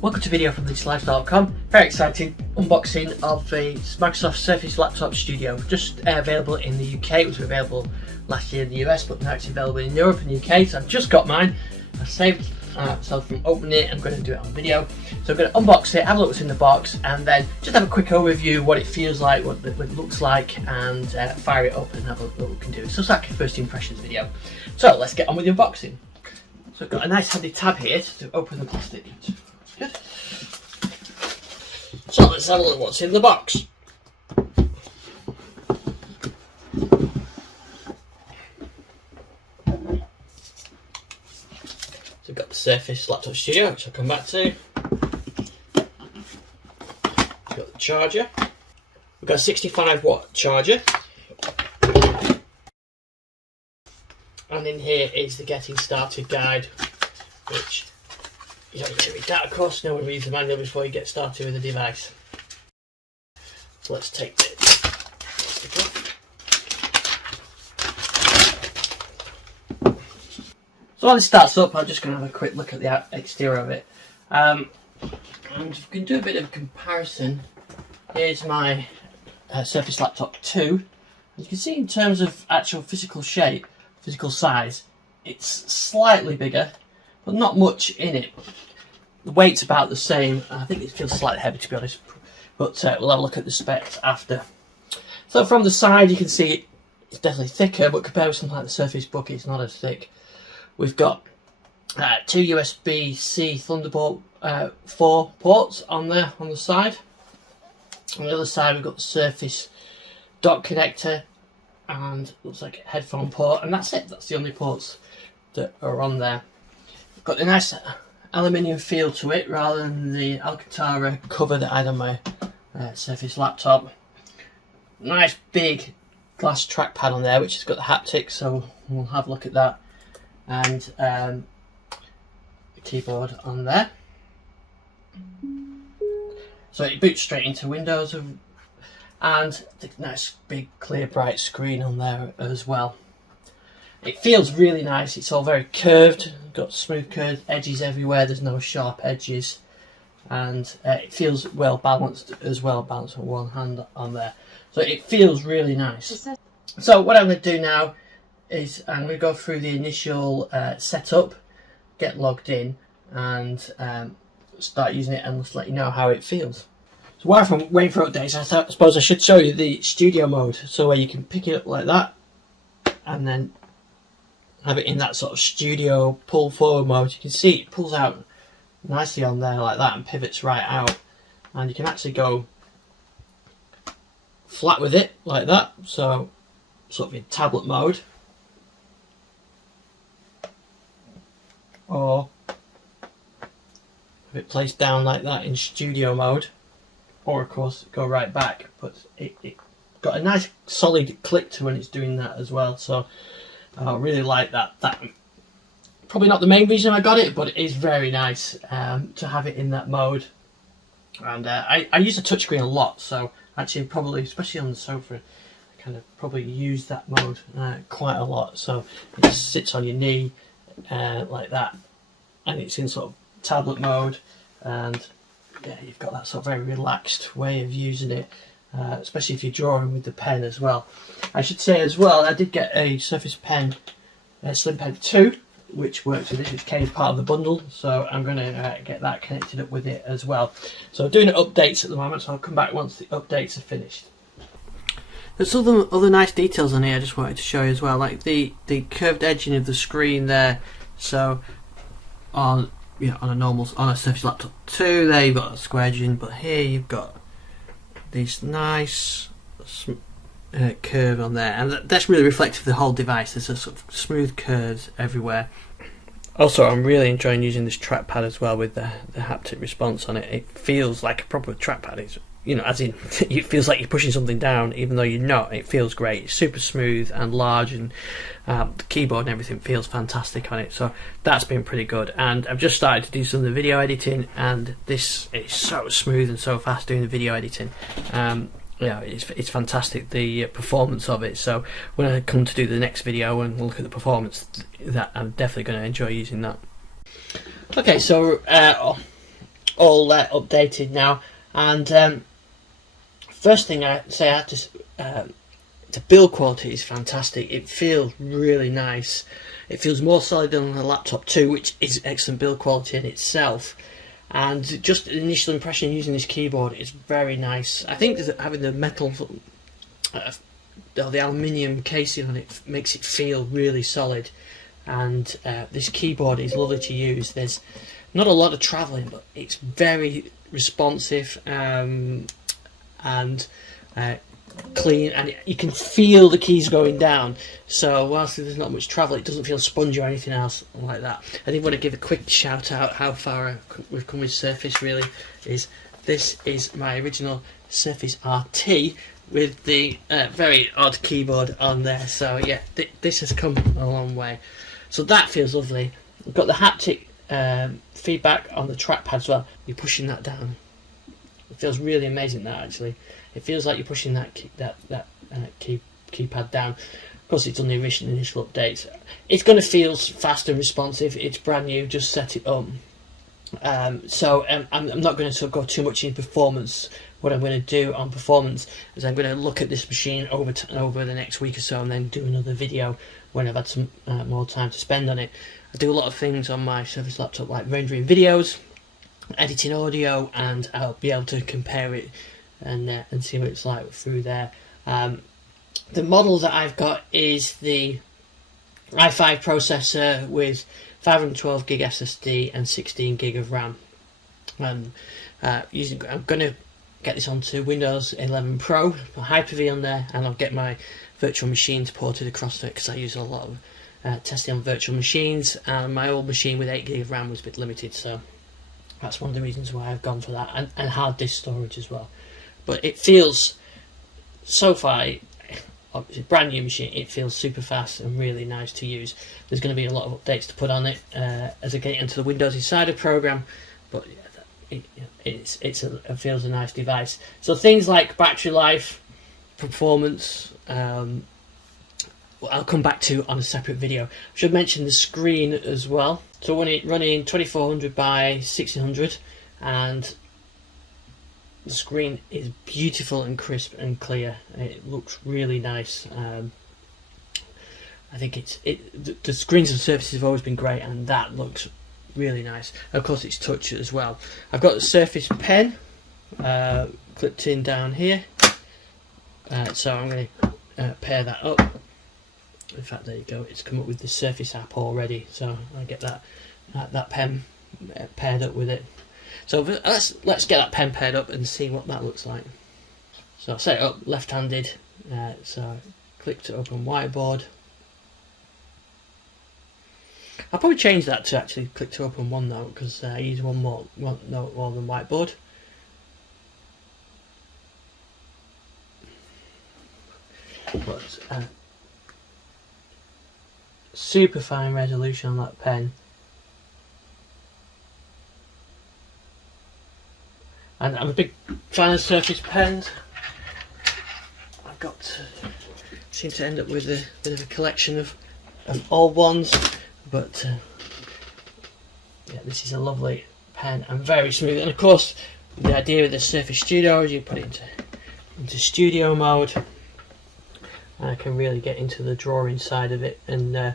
Welcome to a video from digitallife.com. Very exciting unboxing of the Microsoft Surface Laptop Studio. Just available in the UK. It was available last year in the US, but now it's available in Europe and UK. So I've just got mine. I saved myself from opening it. I'm going to do it on video. So I'm going to unbox it, have a look what's in the box, and then just have a quick overview, what it feels like, what it looks like, and fire it up and have a look what we can do. So it's like a first impressions video. So let's get on with the unboxing. So I've got a nice handy tab here to open the plastic. Good. So let's have a look what's in the box. So we've got the Surface Laptop Studio, which I'll come back to. We've got the charger. We've got a 65-watt charger. And in here is the Getting Started guide, which you don't need to read that, of course. No one reads the manual before you get started with the device. So let's take the plastic off. So while this starts up, I'm just going to have a quick look at the exterior of it. And we can do a bit of a comparison. Here's my Surface Laptop 2. As you can see, in terms of actual physical shape, physical size, it's slightly bigger, but not much in it. The weight's about the same. I think it feels slightly heavy, to be honest, but we'll have a look at the specs after. So from the side you can see it's definitely thicker, but compared with something like the Surface Book, it's not as thick. We've got two USB-C Thunderbolt 4 ports on there on the side. On the other side we've got the Surface dock connector and looks like a headphone port, and that's it. That's the only ports that are on there. Got a nice aluminium feel to it rather than the Alcantara cover that I had on my Surface laptop. Nice big glass trackpad on there, which has got the haptics, so we'll have a look at that. And the keyboard on there. So it boots straight into Windows, and the nice big clear bright screen on there as well. It feels really nice. It's all very curved, got smooth curved edges everywhere, there's no sharp edges, and it feels well balanced as well, balanced on one hand on there. So it feels really nice. So what I'm going to do now is I'm going to go through the initial setup, get logged in, and start using it, and just let you know how it feels. So while I'm waiting for updates, I suppose I should show you the studio mode, so where you can pick it up like that and then have it in that sort of studio pull forward mode. You can see it pulls out nicely on there like that and pivots right out, and you can actually go flat with it like that, so sort of in tablet mode, or have it placed down like that in studio mode, or of course go right back. But it got a nice solid click to when it's doing that as well, so I really like that. Probably not the main reason I got it, but it is very nice to have it in that mode. And I use the touchscreen a lot, so actually probably, especially on the sofa, I kind of probably use that mode quite a lot. So it just sits on your knee like that, and it's in sort of tablet mode, and yeah, you've got that sort of very relaxed way of using it. Especially if you're drawing with the pen as well. I should say as well, I did get a Surface Pen Slim Pen 2, which works with this, which came as part of the bundle, so I'm going to get that connected up with it as well. So doing updates at the moment, so I'll come back once the updates are finished. There's other nice details on here I just wanted to show you as well, like the curved edging of the screen there. So on a Surface Laptop 2 there you've got a square edging, but here you've got these nice curve on there, and that's really reflective of the whole device. There's a sort of smooth curves everywhere. Also, I'm really enjoying using this trackpad as well with the haptic response on it. It feels like a proper trackpad. It's, you know, as in it feels like you're pushing something down even though you're not. It feels great. It's super smooth and large, and the keyboard and everything feels fantastic on it, so that's been pretty good. And I've just started to do some of the video editing, and this is so smooth and so fast doing the video editing. Yeah, it's fantastic, the performance of it. So when I come to do the next video and look at the performance, that I'm definitely going to enjoy using that. Okay, so all updated now. And first thing I say, I have to the build quality is fantastic. It feels really nice. It feels more solid than on the laptop too, which is excellent build quality in itself. And just the initial impression using this keyboard is very nice. I think that having the metal or the aluminium casing on it makes it feel really solid. And this keyboard is lovely to use. There's not a lot of travelling, but it's very responsive and clean, and you can feel the keys going down. So whilst there's not much travel, it doesn't feel spongy or anything else like that. I did want to give a quick shout out how far we've come with Surface. Really, this is my original Surface RT with the very odd keyboard on there. So yeah, this has come a long way. So that feels lovely. We've got the haptic feedback on the trackpad as well. You're pushing that down. It feels really amazing. That actually, it feels like you're pushing that keypad down. Of course, it's on the initial updates. It's going to feel fast and responsive. It's brand new. Just set it up. I'm not going to sort of go too much in performance. What I'm going to do on performance is I'm going to look at this machine over the next week or so, and then do another video when I've had some more time to spend on it. I do a lot of things on my Surface laptop, like rendering videos, editing audio, and I'll be able to compare it and see what it's like through there. The model that I've got is the i5 processor with 512 gig SSD and 16 gig of RAM. I'm going to get this onto Windows 11 Pro, Hyper-V on there, and I'll get my virtual machines ported across to it, because I use a lot of testing on virtual machines, and my old machine with 8 gig of RAM was a bit limited, so that's one of the reasons why I've gone for that, and hard disk storage as well. But it feels, so far, it's a brand new machine, it feels super fast and really nice to use. There's going to be a lot of updates to put on it as I get into the Windows Insider program, but it feels a nice device. So things like battery life, performance, I'll come back to on a separate video. I should mention the screen as well. So when it running 2400 by 1600, and the screen is beautiful and crisp and clear. It looks really nice. I think the screens of Surface have always been great, and that looks really nice. Of course, it's touch as well. I've got the Surface Pen clipped in down here, so I'm going to pair that up. In fact, there you go. It's come up with the Surface app already, so I get that pen paired up with it. So let's get that pen paired up and see what that looks like. So I'll set it up left-handed. So click to open whiteboard. I'll probably change that to actually click to open OneNote, because I use one note more than whiteboard. But super fine resolution on that pen. And I'm a big fan of Surface pens. Seem to end up with a bit of a collection of old ones, but yeah, this is a lovely pen and very smooth. And of course, the idea with the Surface Studio is you put it into studio mode, and I can really get into the drawing side of it, and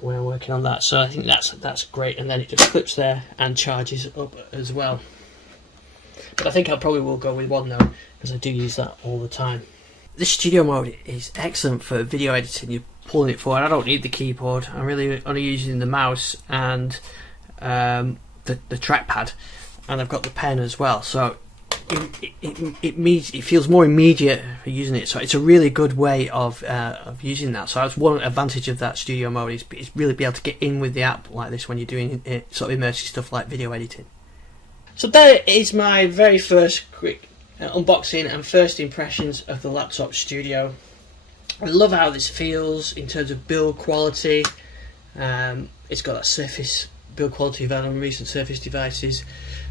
when I'm working on that. So I think that's great, and then it just clips there and charges up as well. But I think I probably will go with OneNote, because I do use that all the time. This studio mode is excellent for video editing. You're pulling it forward. I don't need the keyboard. I'm really only using the mouse and the trackpad, and I've got the pen as well. So it feels more immediate for using it. So it's a really good way of using that. So that's one advantage of that studio mode, is really be able to get in with the app like this when you're doing sort of immersive stuff like video editing. So there is my very first quick unboxing and first impressions of the Laptop Studio. I love how this feels in terms of build quality. It's got that Surface build quality of on recent Surface devices,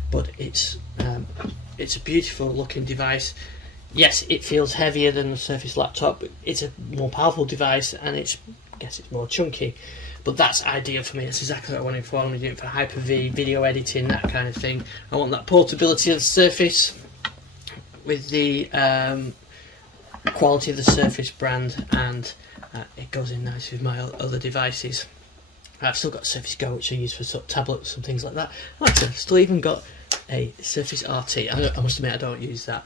but it's a beautiful looking device. Yes, it feels heavier than the Surface laptop, but it's a more powerful device, and I guess it's more chunky. but that's ideal for me. That's exactly what I want it for. I want to do it for Hyper-V, video editing, that kind of thing. I want that portability of the Surface with the quality of the Surface brand, and it goes in nice with my other devices. I've still got Surface Go, which I use for sort of tablets and things like that. I've still even got a Surface RT. I must admit I don't use that.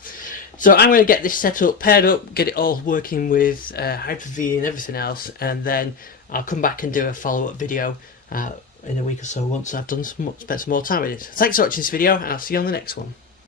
So I'm going to get this set up, paired up, get it all working with Hyper-V and everything else, and then I'll come back and do a follow-up video in a week or so once I've spent some more time with it. Thanks for watching this video, and I'll see you on the next one.